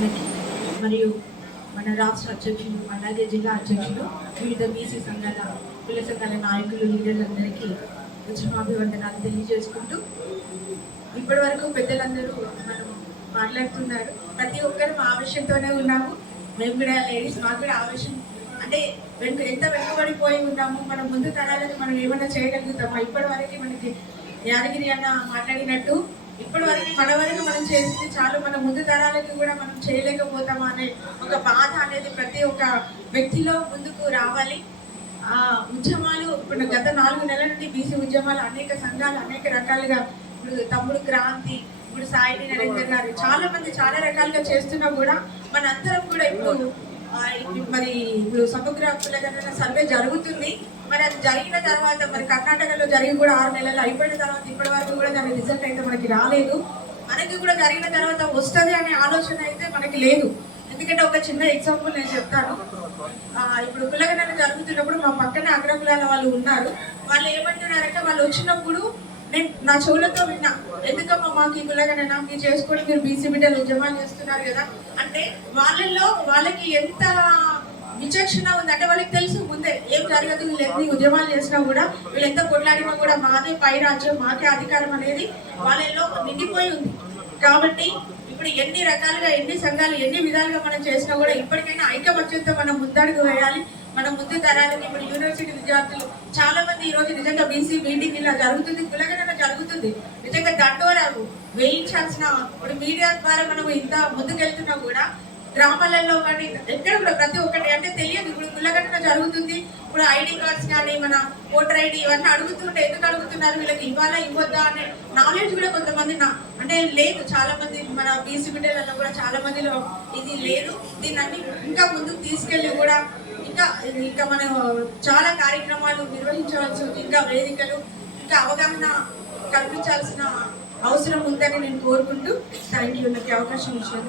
ఆయనకి మరియు మన రాష్ట్ర అధ్యక్షులు అలాగే జిల్లా అధ్యక్షులు వివిధ బీసీ సంఘాల కుల సంఘాల నాయకులు లీడర్లందరికీ ఉద్యమాభివందనాలు తెలియజేసుకుంటూ ఇప్పటి వరకు పెద్దలందరూ మనం మాట్లాడుతున్నారు. ప్రతి ఒక్కరు ఆవేశంతోనే ఉన్నాము. మేము కూడా లేడీస్ మాకు కూడా ఆవేశం అంటే ఎంత వెనుకబడిపోయి ఉన్నాము. మనం ముందు తరాలకు మనం ఏమైనా చేయగలుగుతామా? ఇప్పటి వరకు మనకి యాదగిరి అన్న మాట్లాడినట్టు ఇప్పటి వరకు మన వరకు మనం చేసింది చాలు, మన ముందు తరాలకి కూడా మనం చేయలేకపోతామా అనే ఒక బాధ అనేది ప్రతి ఒక్క వ్యక్తిలో ముందుకు రావాలి. ఉద్యమాలు ఇప్పుడు గత 4 నెలల నుండి బీసీ ఉద్యమాలు అనేక సంఘాలు అనేక రకాలుగా, ఇప్పుడు తమ్ముడు క్రాంతి, ఇప్పుడు సాయి నరేందర్ గారు చాలా మంది చాలా రకాలుగా చేస్తున్నా కూడా మనందరం కూడా ఇప్పుడు సమగ్ర హక్కుల గణన సర్వే జరుగుతుంది. మరి అది జరిగిన తర్వాత మరి కర్ణాటకలో జరిగి కూడా 6 నెలలు అయిపోయిన తర్వాత ఇప్పటి వరకు కూడా దాని రిజల్ట్ అయితే మనకి రాలేదు. మనకి కూడా జరిగిన తర్వాత వస్తుంది అనే ఆలోచన అయితే మనకి లేదు. ఎందుకంటే ఒక చిన్న ఎగ్జాంపుల్ నేను చెప్తాను. ఇప్పుడు కులగణన జరుగుతున్నప్పుడు మా పక్కన అగ్రకులాల వాళ్ళు ఉన్నారు. వాళ్ళు ఏమంటున్నారంటే వాళ్ళు వచ్చినప్పుడు నేను నా చెవులతో విన్నా, ఎందుకమ్మా మాకు ఈ కులగణన మీరు చేసుకొని మీరు బీసీ బిడ్డలు ఉద్యమాలు చేస్తున్నారు కదా అంటే వాళ్ళకి ఎంత విచక్షణ ఉంది అంటే వాళ్ళకి తెలుసు ముందే ఏం జరగదు, వీళ్ళు ఎన్ని ఉద్యమాలు చేసినా కూడా వీళ్ళు ఎంత కొట్లాడినా కూడా మాదే పై రాజ్యం మాకే అధికారం అనేది వాళ్ళలో నిండిపోయి ఉంది. కాబట్టి ఇప్పుడు ఎన్ని రకాలుగా ఎన్ని సంఘాలు ఎన్ని విధాలుగా మనం చేసినా కూడా ఇప్పటికైనా ఐకమత్యంతో మనం ముందడుగు వేయాలి. మన ముందు తరాలకి ఇప్పుడు యూనివర్సిటీ విద్యార్థులు చాలా మంది ఈ రోజు నిజంగా బీసీ మీటింగ్ ఇలా జరుగుతుంది, కులగణన జరుగుతుంది, నిజంగా దండోరాలు వేయించాల్సిన ఇప్పుడు మీడియా ద్వారా మనం ఇంత ముందుకెళ్తున్నా కూడా గ్రామాలలో కానీ ఎక్కడ కూడా ప్రతి ఒక్కటి అంటే తెలియదు. ఇప్పుడు కులగణన జరుగుతుంది, ఇప్పుడు ఐడి కార్డ్స్ కానీ మన ఓటర్ ఐడి ఇవన్నీ అడుగుతుంటే ఎందుకు అడుగుతున్నారు, వీళ్ళకి ఇవ్వాలా ఇవ్వద్దా అనే నాలెడ్జ్ కూడా కొంతమంది అంటే లేదు. చాలా మంది మన బీసీ బిడ్డలలో కూడా చాలా మందిలో ఇది లేదు. దీన్ని అన్ని ఇంకా ముందుకు తీసుకెళ్ళి కూడా ఇంకా మనం చాలా కార్యక్రమాలు నిర్వహించవలసి ఉంది. ఇంకా వేదికలు ఇంకా అవగాహన కల్పించాల్సిన అవసరం ఉందని నేను కోరుకుంటూ థ్యాంక్ యూ నాకు అవకాశం ఇచ్చాను.